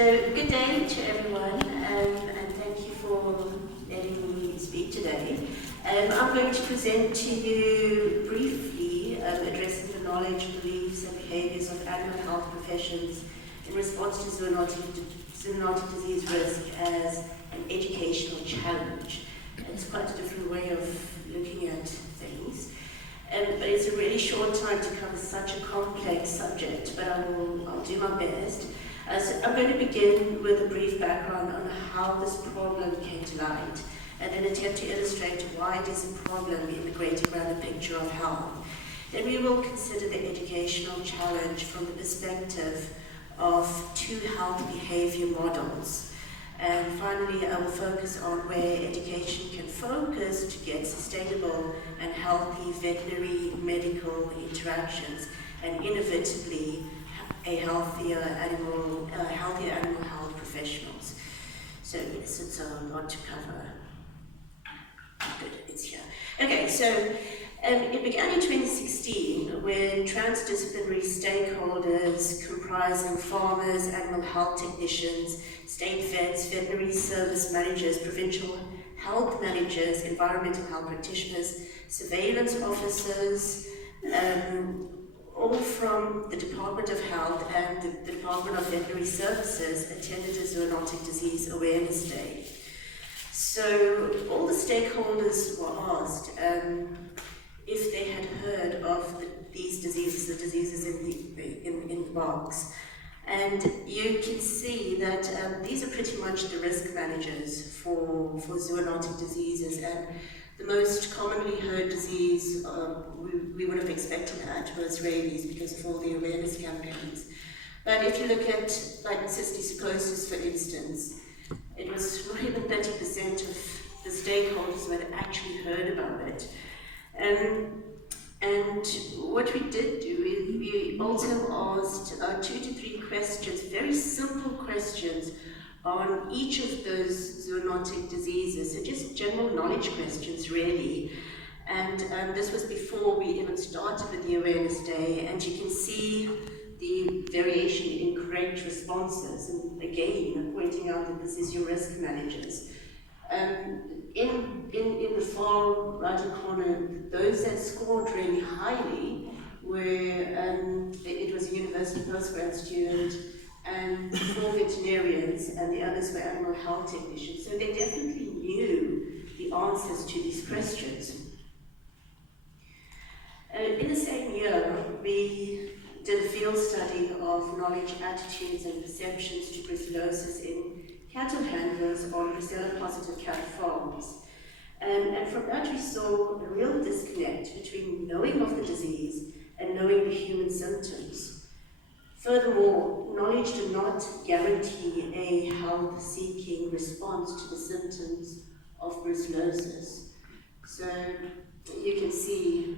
So, good day to everyone, and thank you for letting me speak today. I'm going to present to you briefly addressing the knowledge, beliefs, and behaviours of animal health professions in response to zoonotic disease risk as an educational challenge. It's quite a different way of looking at things. But it's a really short time to cover such a complex subject, but I'll do my best. So I'm going to begin with a brief background on how this problem came to light, and then attempt to illustrate why it is a problem in the greater grander picture of health. Then we will consider the educational challenge from the perspective of two health behaviour models. And finally, I will focus on where education can focus to get sustainable and healthy veterinary medical interactions, and innovatively healthier animal health professionals. So yes, it's a lot to cover. Good, it's here. Okay, so it began in 2016 when transdisciplinary stakeholders comprising farmers, animal health technicians, state vets, veterinary service managers, provincial health managers, environmental health practitioners, surveillance officers, all from the Department of Health and the Department of Veterinary Services attended a Zoonotic Disease Awareness Day. So all the stakeholders were asked if they had heard of these diseases, the diseases in the box. And you can see that these are pretty much the risk managers for zoonotic diseases, and the most commonly heard disease we would have expected that was rabies because of all the awareness campaigns. But if you look at like cysticercosis, for instance, it was more than 30% of the stakeholders who had actually heard about it. And what we did do is we also asked 2 to 3 questions, very simple questions, on each of those zoonotic diseases, so just general knowledge questions really. And this was before we even started with the Awareness Day, and you can see the variation in correct responses, and again, pointing out that this is your risk managers. In the far right corner, those that scored really highly were, it was a university postgrad student, and 4 veterinarians, and the others were animal health technicians. So they definitely knew the answers to these questions. In the same year, we did a field study of knowledge, attitudes, and perceptions to brucellosis in cattle handlers on brucella-positive cattle farms. And from that we saw a real disconnect between knowing of the disease and knowing the human symptoms. Furthermore, knowledge did not guarantee a health-seeking response to the symptoms of brucellosis. So you can see,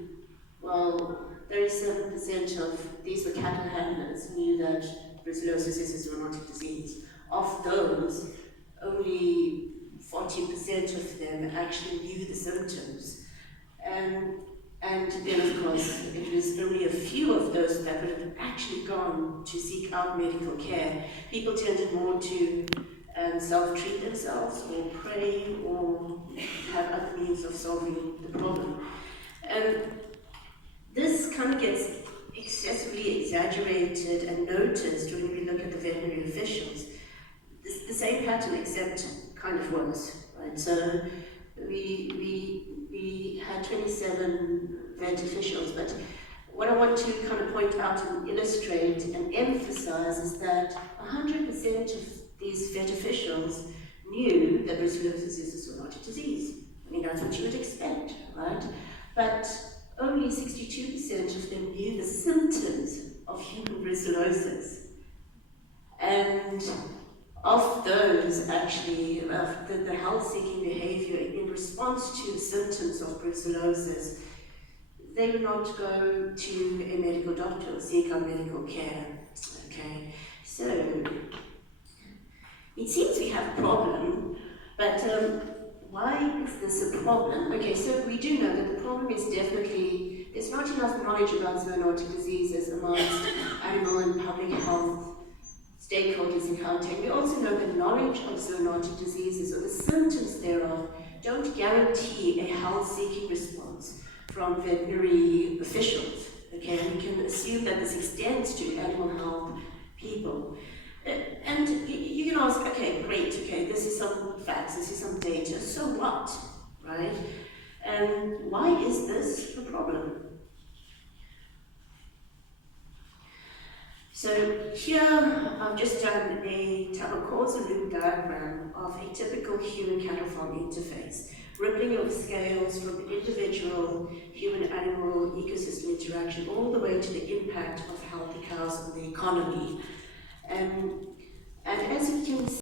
well, 37% of these were cattle handlers knew that brucellosis is a zoonotic disease. Of those, only 40% of them actually knew the symptoms. And then, of course, it was only a few of those that would have actually gone to seek out medical care. People tended more to self-treat themselves, or pray, or have other means of solving the problem. This kind of gets excessively exaggerated and noticed when we look at the veterinary officials. The same pattern, except kind of worse, right? So we had 27 vet officials, but what I want to kind of point out and illustrate and emphasize is that 100% of these vet officials knew that brucellosis is a zoonotic disease. I mean, that's what you would expect, right? But only 62% of them knew the symptoms of human brucellosis. And of those, actually, the health-seeking behaviour in response to the symptoms of brucellosis, they would not go to a medical doctor or seek out medical care. Okay, so it seems we have a problem, but why is this a problem? Okay, so we do know that the problem is definitely, there's not enough knowledge about zoonotic diseases amongst animal and public health stakeholders in how and we also know that knowledge of zoonotic diseases or the symptoms thereof don't guarantee a health-seeking response from veterinary officials. Okay, and we can assume that this extends to animal health people. And you can ask, okay, great, okay, this is some facts, this is some data, so what, right? And why is this a problem? So here I've just done a causal loop diagram of a typical human-cattle farm interface, rippling of scales from individual human-animal ecosystem interaction all the way to the impact of healthy cows on the economy. And as you can see,